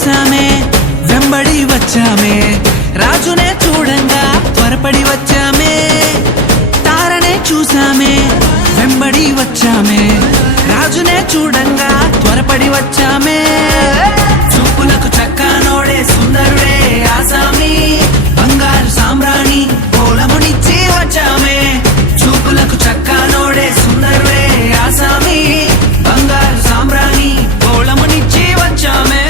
చూసామే వెంబడి వచ్చామే రాజునే చూడంగా త్వరపడి వచ్చామే తారనే చూసామే వెంబడి వచ్చామే రాజునే చూడంగా త్వరపడి వచ్చామే చూపులకు చక్కానోడే సుందరుడే ఆసామి బంగారు సామ్రాణి పోలమునిచ్చి వచ్చామే చూపులకు చక్కానోడే సుందరుడే ఆసామి బంగారు సామ్రాణి పోలమునిచ్చి వచ్చామే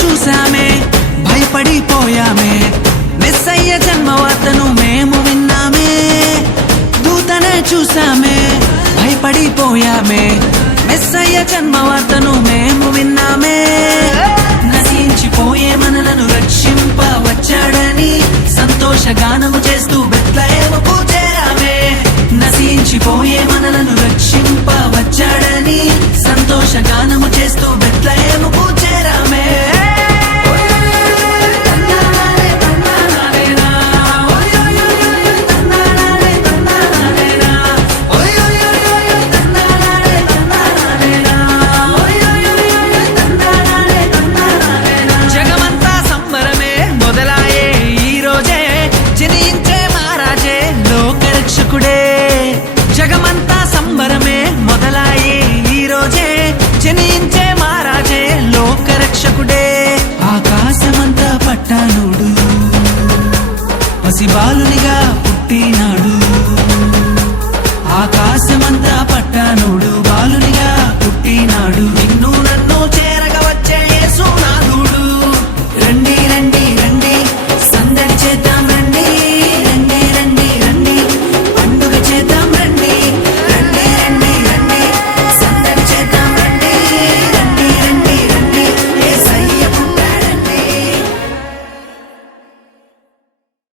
చూసామే భయపడిపోయామే మెస్సయ్య జన్మవార్తను మేము విన్నామే దూతనే చూసామే భయపడిపోయామే మెస్సయ్య జన్మవార్తను మేము విన్నామే నశించిపోయే మనలను రక్షింప వచ్చాడని సంతోష గానము చేస్తూ బెత్లెహేముకు చేరామే నశించిపోయే మన